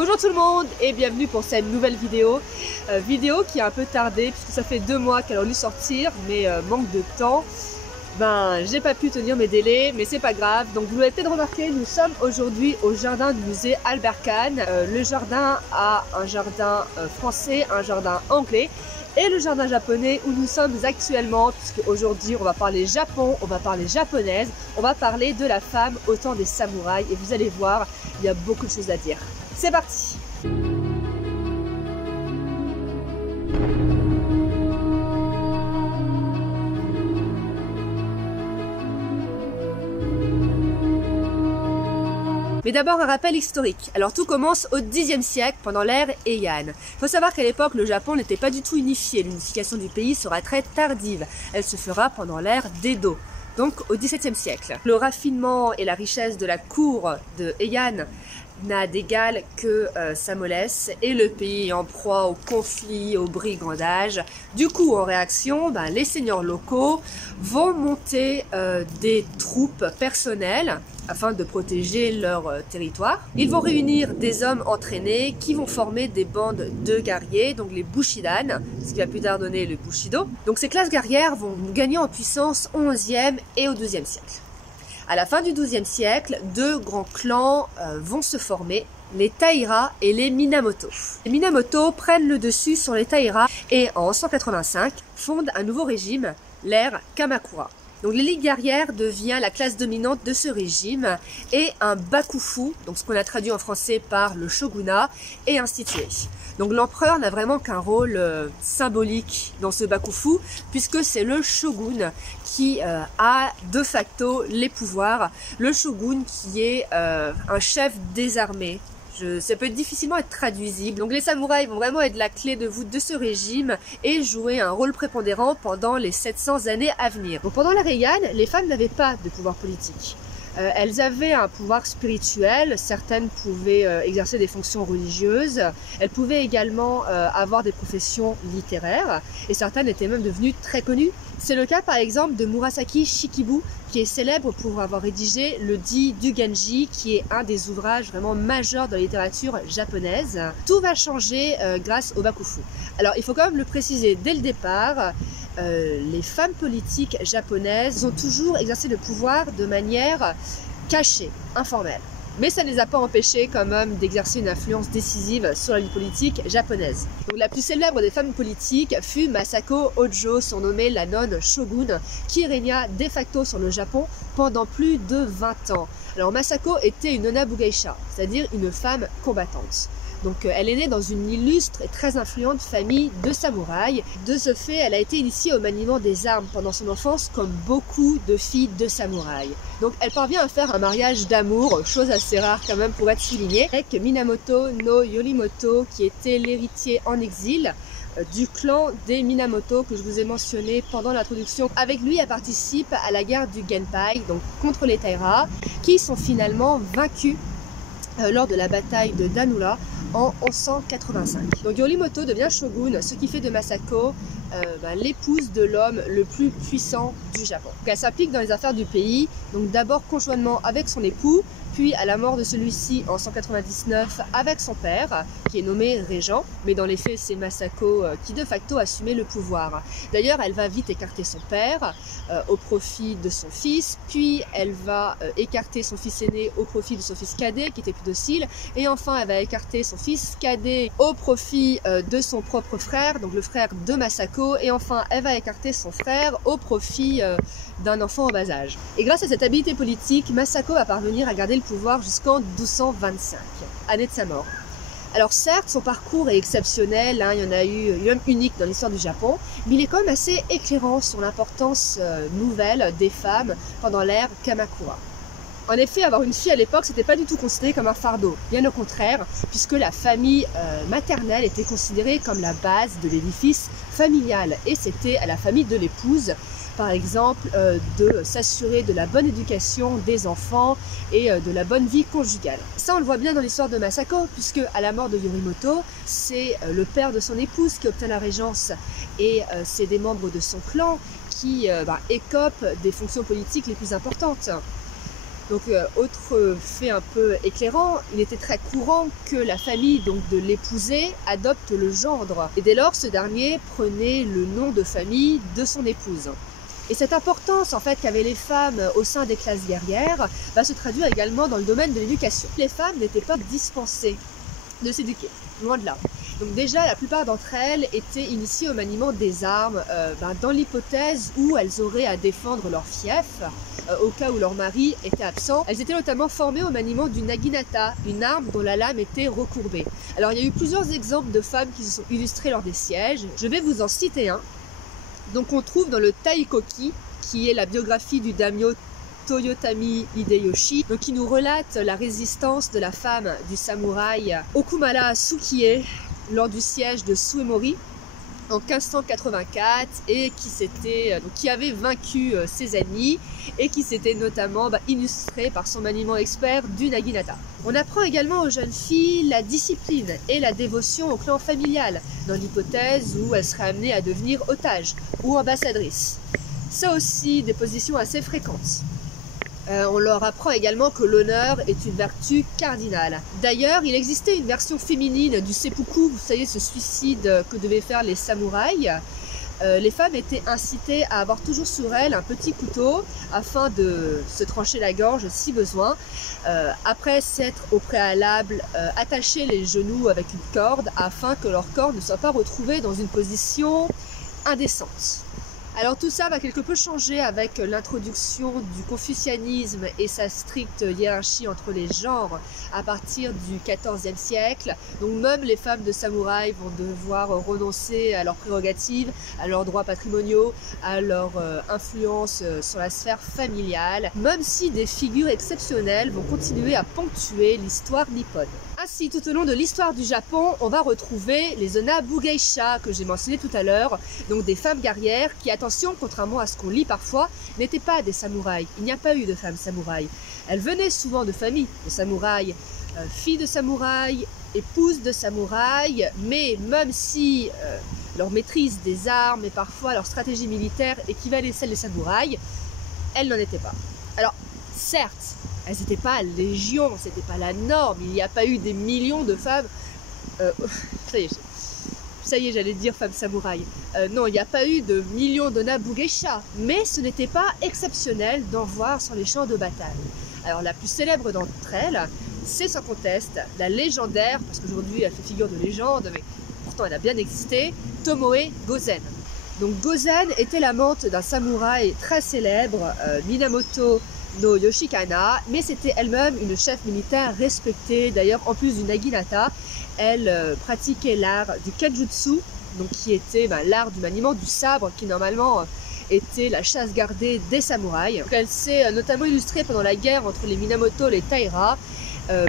Bonjour tout le monde et bienvenue pour cette nouvelle vidéo. Vidéo qui a un peu tardé puisque ça fait 2 mois qu'elle aurait dû sortir, mais manque de temps. J'ai pas pu tenir mes délais, mais c'est pas grave. Donc vous l'avez peut-être remarqué, nous sommes aujourd'hui au jardin du musée Albert Kahn. Le jardin a un jardin français, un jardin anglais et le jardin japonais où nous sommes actuellement, puisque aujourd'hui on va parler Japon, on va parler japonaise, on va parler de la femme au temps des samouraïs et vous allez voir, il y a beaucoup de choses à dire. C'est parti! Mais d'abord un rappel historique. Alors tout commence au Xe siècle, pendant l'ère Heian. Il faut savoir qu'à l'époque, le Japon n'était pas du tout unifié. L'unification du pays sera très tardive. Elle se fera pendant l'ère d'Edo, donc au XVIIe siècle. Le raffinement et la richesse de la cour de Heian n'a d'égal que sa mollesse et le pays en proie au conflit, au brigandage. Du coup, en réaction, les seigneurs locaux vont monter des troupes personnelles afin de protéger leur territoire. Ils vont réunir des hommes entraînés qui vont former des bandes de guerriers, donc les Bushidan, ce qui va plus tard donner le Bushido. Donc ces classes guerrières vont gagner en puissance au XIe et au XIIe siècle. À la fin du XIIe siècle, 2 grands clans vont se former, les Taira et les Minamoto. Les Minamoto prennent le dessus sur les Taira et en 185 fondent un nouveau régime, l'ère Kamakura. Donc l'élite guerrière devient la classe dominante de ce régime et un bakufu, donc ce qu'on a traduit en français par le shogunat, est institué. Donc l'empereur n'a vraiment qu'un rôle symbolique dans ce bakufu puisque c'est le shogun qui a de facto les pouvoirs. Le shogun qui est un chef des armées. Ça peut difficilement être traduisible. Donc les samouraïs vont vraiment être la clé de voûte de ce régime et jouer un rôle prépondérant pendant les 700 années à venir. Donc pendant la Heian, les femmes n'avaient pas de pouvoir politique. Elles avaient un pouvoir spirituel, certaines pouvaient exercer des fonctions religieuses, elles pouvaient également avoir des professions littéraires et certaines étaient même devenues très connues. C'est le cas par exemple de Murasaki Shikibu qui est célèbre pour avoir rédigé le Di du Genji qui est un des ouvrages vraiment majeurs de la littérature japonaise. Tout va changer grâce au bakufu. Alors il faut quand même le préciser dès le départ, les femmes politiques japonaises ont toujours exercé le pouvoir de manière cachée, informelle. Mais ça ne les a pas empêchées quand même d'exercer une influence décisive sur la vie politique japonaise. Donc, la plus célèbre des femmes politiques fut Masako Hojo, surnommée la nonne shogun, qui régna de facto sur le Japon pendant plus de 20 ans. Alors Masako était une nona bugeisha, c'est-à-dire une femme combattante. Donc elle est née dans une illustre et très influente famille de samouraïs. De ce fait, elle a été initiée au maniement des armes pendant son enfance comme beaucoup de filles de samouraïs. Donc elle parvient à faire un mariage d'amour, chose assez rare quand même pour être soulignée, avec Minamoto no Yorimoto qui était l'héritier en exil du clan des Minamoto que je vous ai mentionné pendant l'introduction. Avec lui, elle participe à la guerre du Genpei, donc contre les Taira, qui sont finalement vaincus lors de la bataille de Danula en 1185. Donc Yorimoto devient shogun, ce qui fait de Masako l'épouse de l'homme le plus puissant du Japon. Donc, elle s'implique dans les affaires du pays, donc d'abord conjointement avec son époux, puis à la mort de celui-ci en 199 avec son père, qui est nommé régent, mais dans les faits c'est Masako qui de facto assumait le pouvoir. D'ailleurs elle va vite écarter son père au profit de son fils, puis elle va écarter son fils aîné au profit de son fils cadet qui était plus docile, et enfin elle va écarter son fils cadet au profit de son propre frère, donc le frère de Masako, et enfin elle va écarter son frère au profit d'un enfant en bas âge. Et grâce à cette habileté politique, Masako va parvenir à garder le pouvoir jusqu'en 1225, année de sa mort. Alors certes, son parcours est exceptionnel, il y en a eu même unique dans l'histoire du Japon, mais il est quand même assez éclairant sur l'importance nouvelle des femmes pendant l'ère Kamakura. En effet, avoir une fille à l'époque, c'était pas du tout considéré comme un fardeau, bien au contraire, puisque la famille maternelle était considérée comme la base de l'édifice familial, et c'était à la famille de l'épouse, par exemple, de s'assurer de la bonne éducation des enfants et de la bonne vie conjugale. Ça, on le voit bien dans l'histoire de Masako, puisque à la mort de Yorimoto, c'est le père de son épouse qui obtient la régence, et c'est des membres de son clan qui écopent des fonctions politiques les plus importantes. Donc autre fait un peu éclairant, il était très courant que la famille donc de l'épousé adopte le gendre. Et dès lors, ce dernier prenait le nom de famille de son épouse. Et cette importance en fait qu'avaient les femmes au sein des classes guerrières va se traduire également dans le domaine de l'éducation. Les femmes n'étaient pas dispensées de s'éduquer, loin de là. Donc déjà, la plupart d'entre elles étaient initiées au maniement des armes dans l'hypothèse où elles auraient à défendre leur fief, au cas où leur mari était absent. Elles étaient notamment formées au maniement du naginata, une arme dont la lame était recourbée. Alors il y a eu plusieurs exemples de femmes qui se sont illustrées lors des sièges. Je vais vous en citer un. Donc on trouve dans le Taikoki, qui est la biographie du daimyo Toyotomi Hideyoshi, donc qui nous relate la résistance de la femme du samouraï Okumara Sukie lors du siège de Suemori en 1584 et qui avait vaincu ses ennemis et qui s'était notamment illustré par son maniement expert du naginata. On apprend également aux jeunes filles la discipline et la dévotion au clan familial, dans l'hypothèse où elles seraient amenées à devenir otages ou ambassadrices. Ça aussi, des positions assez fréquentes. On leur apprend également que l'honneur est une vertu cardinale. D'ailleurs, il existait une version féminine du seppuku, vous savez, ce suicide que devaient faire les samouraïs. Les femmes étaient incitées à avoir toujours sur elles un petit couteau afin de se trancher la gorge si besoin, après s'être au préalable attaché les genoux avec une corde afin que leur corps ne soit pas retrouvé dans une position indécente. Alors tout ça va quelque peu changer avec l'introduction du confucianisme et sa stricte hiérarchie entre les genres à partir du XIVe siècle. Donc même les femmes de samouraï vont devoir renoncer à leurs prérogatives, à leurs droits patrimoniaux, à leur influence sur la sphère familiale, même si des figures exceptionnelles vont continuer à ponctuer l'histoire nippone. Ainsi, tout au long de l'histoire du Japon, on va retrouver les Onabu Geisha que j'ai mentionné tout à l'heure, donc des femmes guerrières qui, attention, contrairement à ce qu'on lit parfois, n'étaient pas des samouraïs. Il n'y a pas eu de femmes samouraïs. Elles venaient souvent de familles de samouraïs, filles de samouraïs, épouses de samouraïs, mais même si leur maîtrise des armes et parfois leur stratégie militaire équivalait à celle des samouraïs, elles n'en étaient pas. Alors, certes, elles n'étaient pas légion, c'était pas la norme, il n'y a pas eu des millions de femmes, ça y est, j'allais dire femmes samouraïs, non, il n'y a pas eu de millions d'Onabu Geisha, mais ce n'était pas exceptionnel d'en voir sur les champs de bataille. Alors la plus célèbre d'entre elles, c'est sans conteste la légendaire, parce qu'aujourd'hui elle fait figure de légende, mais pourtant elle a bien existé, Tomoe Gozen. Donc Gozen était l'amante d'un samouraï très célèbre, Minamoto no Yoshikana, mais c'était elle-même une chef militaire respectée. D'ailleurs, en plus du naginata, elle pratiquait l'art du kenjutsu, donc qui était l'art du maniement du sabre, qui normalement était la chasse gardée des samouraïs. Donc, elle s'est notamment illustrée pendant la guerre entre les Minamoto et les Taira,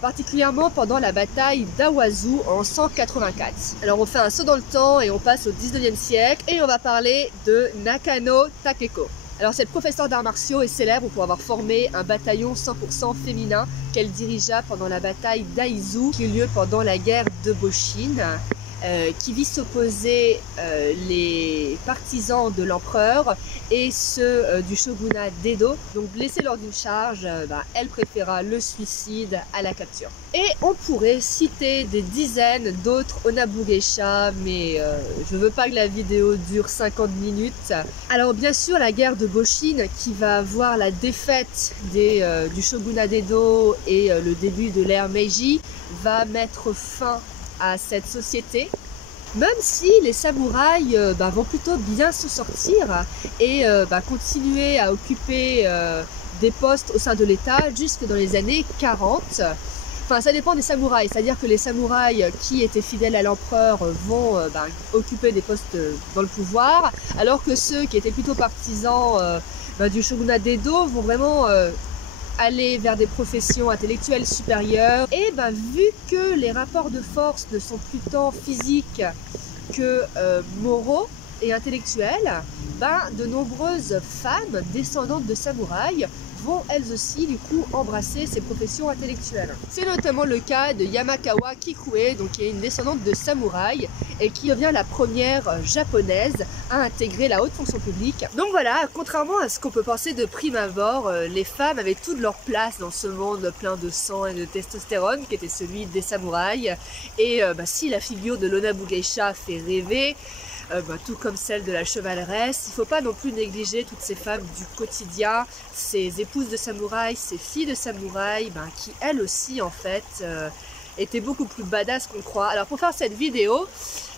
particulièrement pendant la bataille d'Awazu en 184. Alors on fait un saut dans le temps et on passe au 19e siècle et on va parler de Nakano Takeko. Alors cette professeure d'arts martiaux est célèbre pour avoir formé un bataillon 100% féminin qu'elle dirigea pendant la bataille d'Aizu qui eut lieu pendant la guerre de Boshin, qui vit s'opposer les partisans de l'empereur et ceux du shogunat d'Edo. Donc blessée lors d'une charge, elle préféra le suicide à la capture. Et on pourrait citer des dizaines d'autres Onabu Geisha, mais je veux pas que la vidéo dure 50 minutes. Alors bien sûr, la guerre de Boshin qui va voir la défaite du shogunat d'Edo et le début de l'ère Meiji va mettre fin à cette société, même si les samouraïs vont plutôt bien se sortir et continuer à occuper des postes au sein de l'État jusque dans les années 40. Enfin, ça dépend des samouraïs, c'est-à-dire que les samouraïs qui étaient fidèles à l'empereur vont occuper des postes dans le pouvoir, alors que ceux qui étaient plutôt partisans du shogunat d'Edo vont vraiment aller vers des professions intellectuelles supérieures. Et vu que les rapports de force ne sont plus tant physiques que moraux et intellectuels, de nombreuses femmes descendantes de samouraïs vont elles aussi du coup embrasser ces professions intellectuelles. C'est notamment le cas de Yamakawa Kikué, donc qui est une descendante de samouraï et qui devient la première japonaise à intégrer la haute fonction publique. Donc voilà, contrairement à ce qu'on peut penser de prime abord, les femmes avaient toute leur place dans ce monde plein de sang et de testostérone qui était celui des samouraïs. Et si la figure de l'Onabu Geisha fait rêver, tout comme celle de la chevaleresse, il ne faut pas non plus négliger toutes ces femmes du quotidien, ces épouses de samouraïs, ces filles de samouraïs, qui elles aussi en fait étaient beaucoup plus badass qu'on croit. Alors pour faire cette vidéo,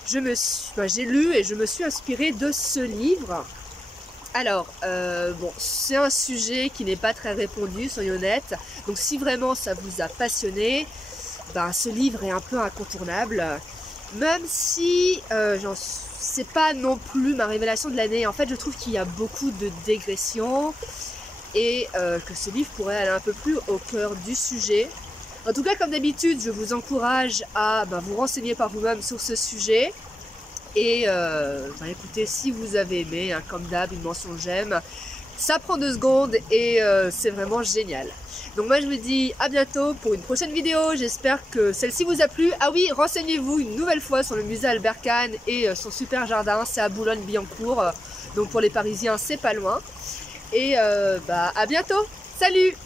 j'ai lu et je me suis inspirée de ce livre. Alors, c'est un sujet qui n'est pas très répandu, soyons honnêtes, donc si vraiment ça vous a passionné, ce livre est un peu incontournable, même si c'est pas non plus ma révélation de l'année. En fait, je trouve qu'il y a beaucoup de dégressions et que ce livre pourrait aller un peu plus au cœur du sujet. En tout cas, comme d'habitude, je vous encourage à vous renseigner par vous-même sur ce sujet. Et écoutez, si vous avez aimé, comme d'hab, une mention j'aime. Ça prend 2 secondes et c'est vraiment génial. Donc moi je vous dis à bientôt pour une prochaine vidéo. J'espère que celle-ci vous a plu. Ah oui, renseignez-vous une nouvelle fois sur le musée Albert Kahn et son super jardin. C'est à Boulogne-Billancourt. Donc pour les Parisiens, c'est pas loin. Et à bientôt. Salut!